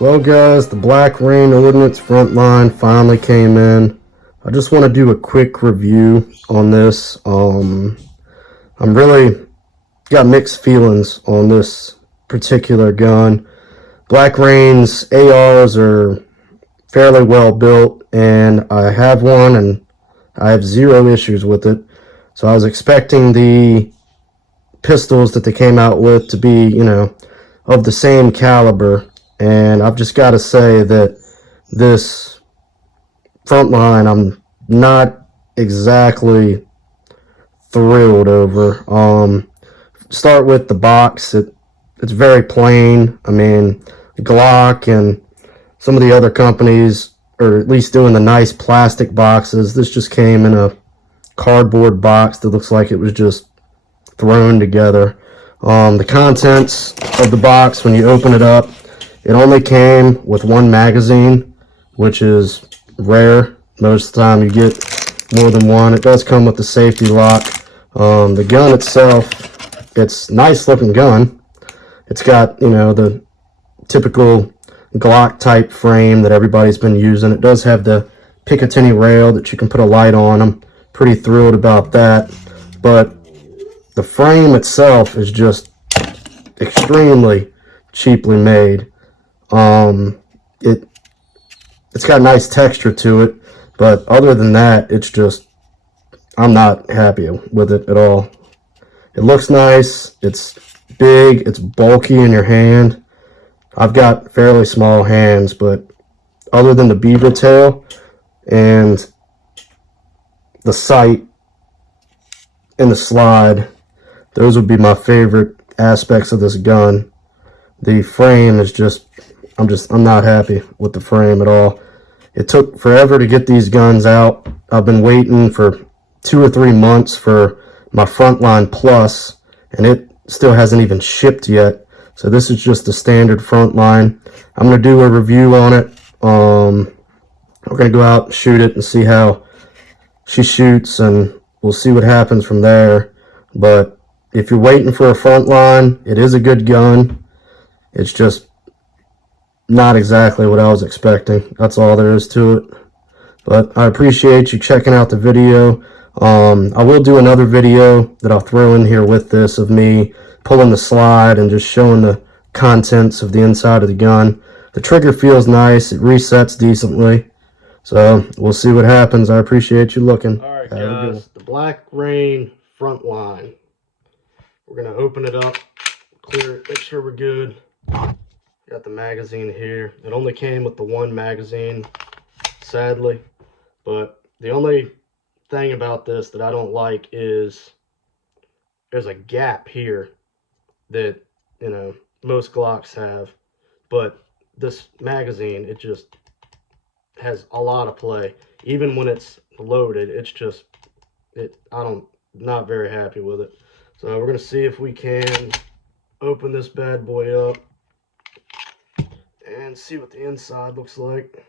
Well guys, the Black Rain Ordnance Frontline finally came in. I just want to do a quick review on this. I'm really got mixed feelings on this particular gun. Black Rain's ARs are fairly well built, and I have one and I have zero issues with it. So I was expecting the pistols that they came out with to be, of the same caliber. And I've just got to say that this Frontline, I'm not exactly thrilled over. Start with the box. It's very plain. I mean, Glock and some of the other companies are at least doing the nice plastic boxes. This just came in a cardboard box that looks like it was just thrown together. The contents of the box, when you open it up, it only came with one magazine, which is rare. Most of the time you get more than one. It does come with the safety lock. The gun itself, it's a nice looking gun. It's got, the typical Glock type frame that everybody's been using. It does have the Picatinny rail that you can put a light on. I'm pretty thrilled about that. But the frame itself is just extremely cheaply made. It's got nice texture to it, but other than that, it's just, I'm not happy with it at all. It looks nice, it's big, it's bulky in your hand. I've got fairly small hands, but other than the beaver tail and the sight and the slide, those would be my favorite aspects of this gun. The frame is just, I'm not happy with the frame at all. It took forever to get these guns out. I've been waiting for 2 or 3 months for my Frontline Plus, and it still hasn't even shipped yet. So this is just the standard Frontline. I'm going to do a review on it. We're going to go out and shoot it and see how she shoots, and we'll see what happens from there. But if you're waiting for a Frontline, it is a good gun. It's just not exactly what I was expecting. That's all there is to it. But I appreciate you checking out the video. I will do another video that I'll throw in here with this of me pulling the slide and just showing the contents of the inside of the gun. The trigger feels nice. It resets decently. So we'll see what happens. I appreciate you looking. All right, guys. The Black Rain Frontline. We're going to open it up, clear it, make sure we're good. Got the magazine here. It only came with the one magazine, sadly. But the only thing about this that I don't like is there's a gap here that, most Glocks have. But this magazine, it just has a lot of play. Even when it's loaded, it's just, not very happy with it. So we're going to see if we can open this bad boy up and see what the inside looks like.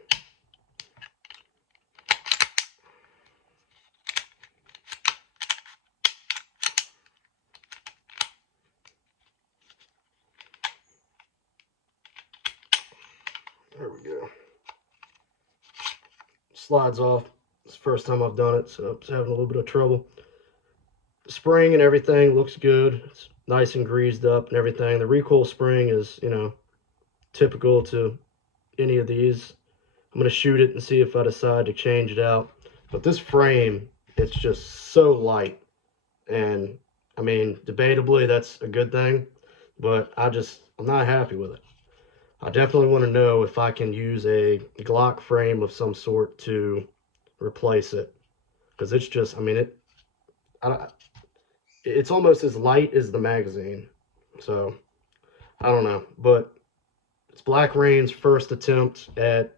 There we go. Slides off. It's the first time I've done it, so it's having a little bit of trouble. The spring and everything looks good. It's nice and greased up and everything. The recoil spring is, typical to any of these. I'm going to shoot it and see if I decide to change it out. But this frame, it's just so light. And, I mean, debatably, that's a good thing. But I'm not happy with it. I definitely want to know if I can use a Glock frame of some sort to replace it. Because it's just, it's almost as light as the magazine. So, I don't know. But it's Black Rain's first attempt at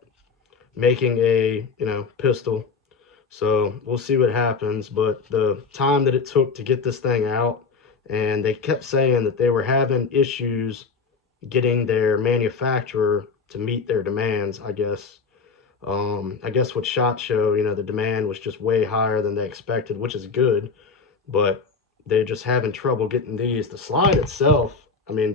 making a, pistol. So we'll see what happens. But the time that it took to get this thing out, and they kept saying that they were having issues getting their manufacturer to meet their demands, I guess. I guess with SHOT Show, the demand was just way higher than they expected, which is good. But they're just having trouble getting these. The slide itself,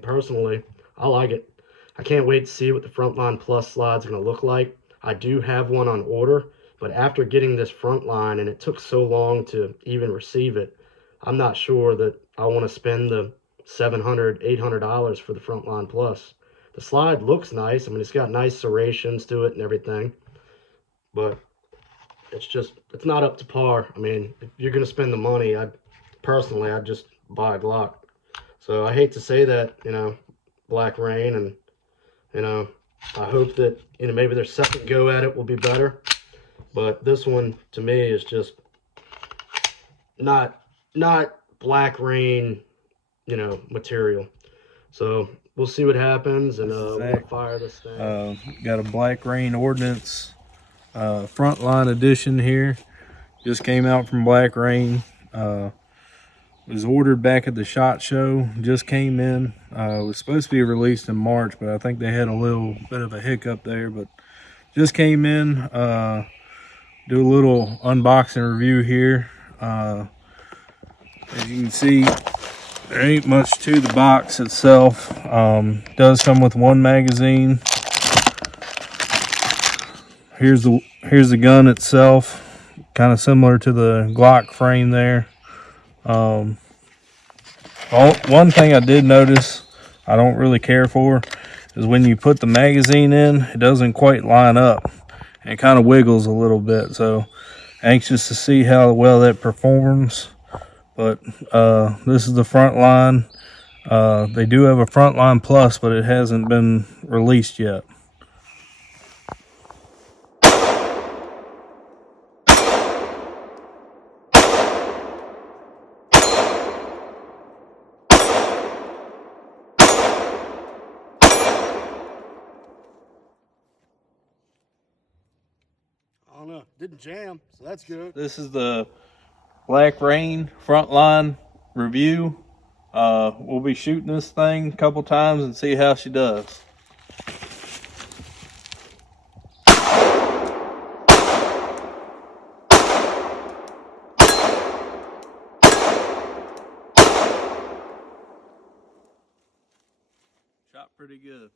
personally, I like it. I can't wait to see what the Frontline Plus slide's going to look like. I do have one on order, but after getting this Frontline, and it took so long to even receive it, I'm not sure that I want to spend the $700, $800 for the Frontline Plus. The slide looks nice. I mean, it's got nice serrations to it and everything, but it's not up to par. I mean, if you're going to spend the money, I'd just buy a Glock. So I hate to say that, Black Rain, and I hope that, maybe their second go at it will be better. But this one, to me, is just not Black Rain, material. So we'll see what happens, and we'll fire this thing. Got a Black Rain Ordnance Frontline edition here. Just came out from Black Rain. Was ordered back at the SHOT Show. Just came in. Was supposed to be released in March, but I think they had a little bit of a hiccup there. But just came in. Do a little unboxing review here. As you can see, there ain't much to the box itself. Does come with one magazine. Here's the gun itself, kind of similar to the Glock frame there. One thing I did notice I don't really care for is when you put the magazine in, it doesn't quite line up. It kind of wiggles a little bit, so anxious to see how well that performs. But this is the Frontline. They do have a Frontline Plus, but it hasn't been released yet. I don't know. Didn't jam, so that's good. This is the Black Rain Frontline review. We'll be shooting this thing a couple times and see how she does. Shot pretty good.